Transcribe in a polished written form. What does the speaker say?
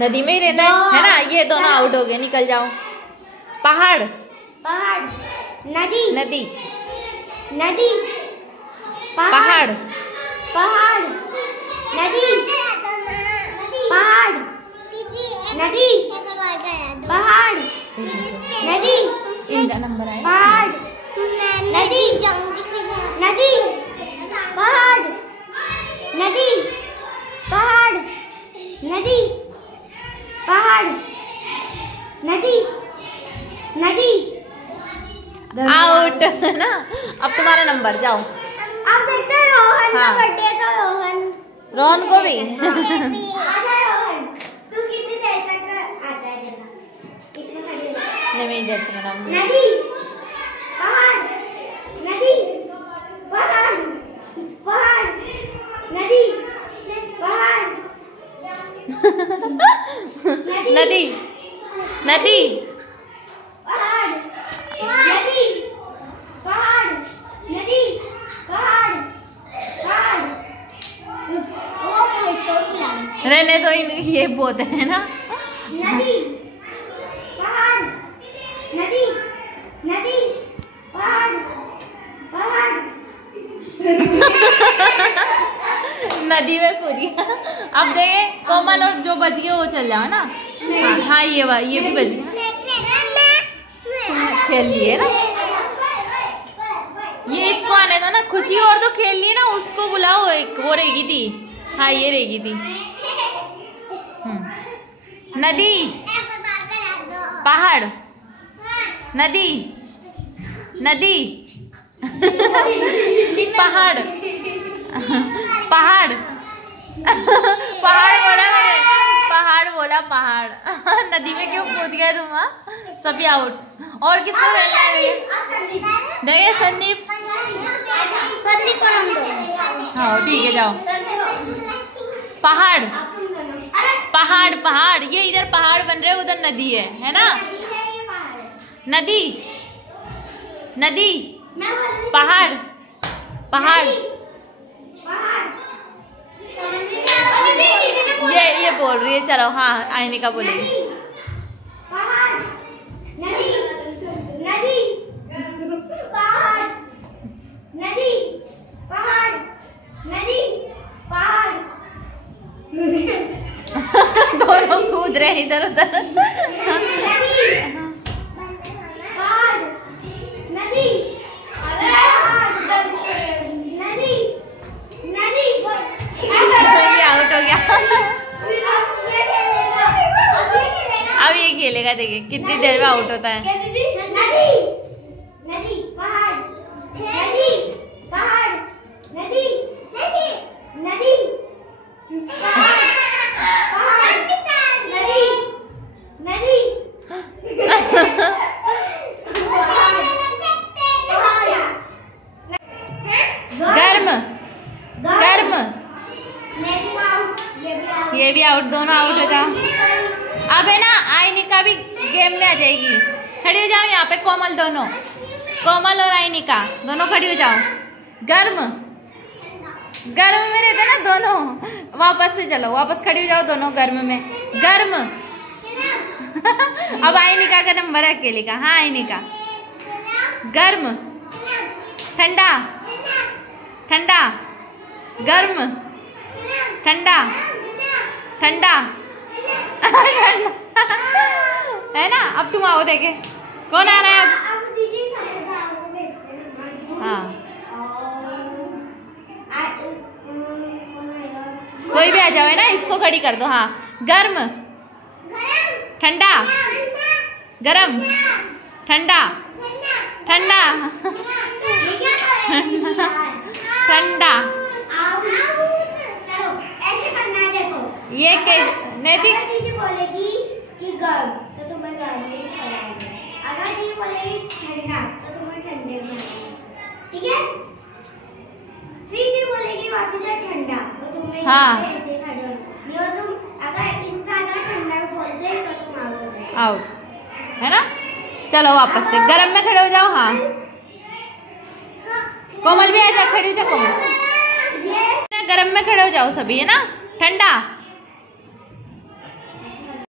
नदी में ही रहता है ना। ये दोनों आउट हो गए, निकल जाओ। पहाड़ पहाड़, नदी नदी नदी, पहाड़ पहाड़, नदी पहाड़, नदी पहाड़, नदी इनका नंबर आया। पहाड़, नदी नदी पहाड़, नदी पहाड़, नदी पहाड़, नदी नदी। आउट ना। अब तुम्हारा नंबर, जाओ। अब देखते हैं रोहन का बर्थडे तो रोहन को भी आजा रोहन, तू कितनी देर तक आता है जरा इसमें खड़ी हो। नहीं, मैं इधर से बनाऊंगी। नदी पहाड़, नदी पहाड़, पहाड़, नदी पहाड़, नदी नदी पहाड़, नदी पहाड़, नदी पहाड़, पहाड़। ओ भाई तो खिलाने रहने दो, ये बहुत है ना। नदी पहाड़, नदी नदी पहाड़, पहाड़। नदी में कूद गया। अब गए कोमल और जो बच गए वो चल जाओ ना। हाँ ये भी बच गया। खेल लिए ना, ये इसको आने दो ना। खुशी और तो खेल लिए ना, उसको बुलाओ। एक वो रहेगी थी। हाँ ये रहेगी थी। नदी पहाड़, नदी नदी पहाड़ पहाड़ पहाड़ बोला मैंने, पहाड़ बोला पहाड़। नदी में क्यों कूद गए तुम? सभी आउट। और किसको खेलना है? नहीं संदीप, संदीप को हम दो। हाँ ठीक है, जाओ। पहाड़ पहाड़ पहाड़, ये इधर पहाड़ बन रहे, उधर नदी है ना। नदी नदी पहाड़ पहाड़। ये बोल रही है, चलो। हाँ आइनिका बोलेगी। पहाड़, नदी नदी पहाड़, नदी पहाड़, नदी पहाड़। दोनों कूद रहे इधर उधर। पहाड़, नदी नदी नदी। ये आउट हो गया। अब ये खेलेगा, देखिए कितनी देर में आउट होता है। नदी नदी पहाड़, नदी पहाड़, नदी नदी पहाड़, पहाड़, नदी नदी गर्म गर्म। ये भी आउट, दोनों आउट हो जाओ। अब है ना आइनिका भी गेम में आ जाएगी। खड़ी हो जाओ यहाँ पे कोमल, दोनों कोमल और आइनिका दोनों खड़ी हो जाओ। गर्म गर्म में रहते ना दोनों। वापस से चलो, वापस खड़ी हो जाओ दोनों गर्म में। गर्म। अब आइनिका का नंबर है अकेले का। हाँ आइनिका। गर्म ठंडा ठंडा, गर्म ठंडा ठंडा है ना। अब तुम आओ, देखे कौन आ रहा है अब। हाँ कोई भी आ जाओ, है ना। इसको खड़ी कर दो। हाँ गर्म ठंडा, गरम ठंडा ठंडा ठंडा। ये नैतिक बोलेगी कि गर्म तो तुम्हें गर्म में खड़ा है, अगर दीदी बोलेगी ठंडा तो तुम्हें ठंडे में, ठीक है। फिर दीदी बोलेगी वापस से ठंडा तो तुम्हें ऐसे खड़े हो। नहीं तुम अगर इस पे अगर ठंडा बोल दे तो तुम आउट है ना। चलो वापस से गरम में खड़े हो जाओ। हाँ कोमल भी आ जा, खड़ी हो जा कोमल। गरम में खड़े हो जाओ सभी, है ना। ठंडा